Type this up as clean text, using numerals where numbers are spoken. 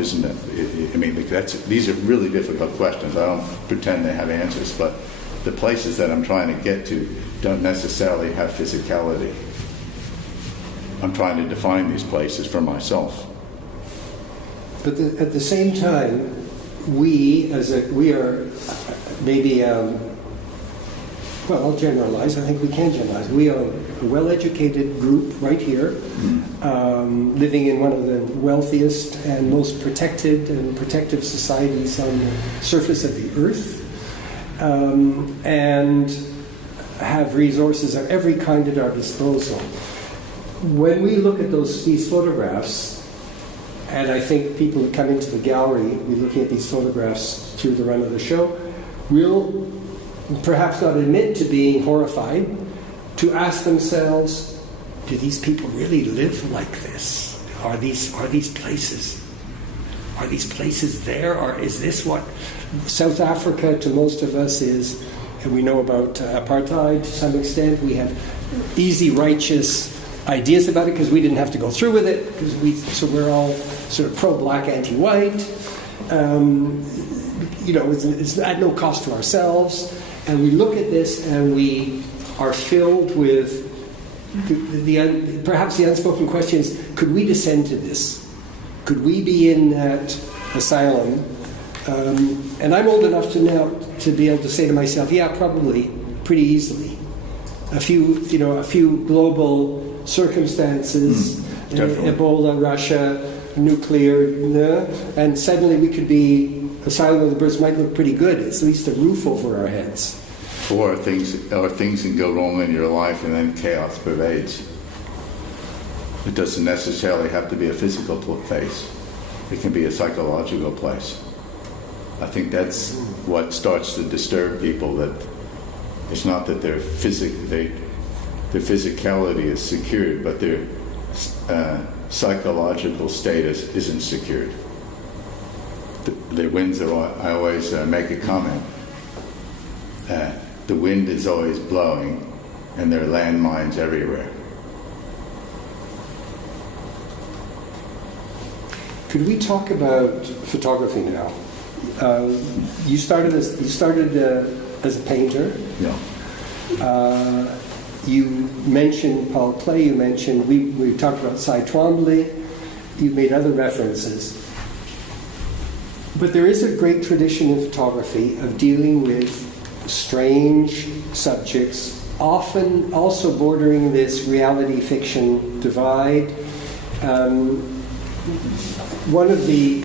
isn't it? I mean, these are really difficult questions. I don't pretend they have answers, but the places that I'm trying to get to don't necessarily have physicality. I'm trying to define these places for myself. But at the same time, we are maybe, well, I'll generalize. I think we can generalize. We are a well-educated group right here, living in one of the wealthiest and most protected and protective societies on the surface of the earth, and have resources of every kind at our disposal. When we look at these photographs, and I think people who come into the gallery, we're looking at these photographs through the run of the show, will perhaps not admit to being horrified, to ask themselves, do these people really live like this? Are these places there? Or is this what South Africa to most of us is? And we know about apartheid to some extent. We have easy, righteous ideas about it because we didn't have to go through with it, so we're all sort of pro-black, anti-white. It's at no cost to ourselves. And we look at this and we are filled with perhaps the unspoken question is, could we descend to this? Could we be in that asylum? And I'm old enough to now to be able to say to myself, yeah, probably, pretty easily. A few global circumstances, Ebola, Russia, nuclear, and suddenly we could be asylum of the birds might look pretty good. It's at least a roof over our heads. Or things can go wrong in your life and then chaos pervades. It doesn't necessarily have to be a physical place. It can be a psychological place. I think that's what starts to disturb people, that it's not that their physicality is secured, but their psychological status isn't secured. The winds are, I always make a comment, the wind is always blowing and there are landmines everywhere. Could we talk about photography now? You started as a painter. Yeah. You mentioned Paul Klee. You mentioned we talked about Cy Twombly. You made other references. But there is a great tradition in photography of dealing with strange subjects, often also bordering this reality-fiction divide. One of the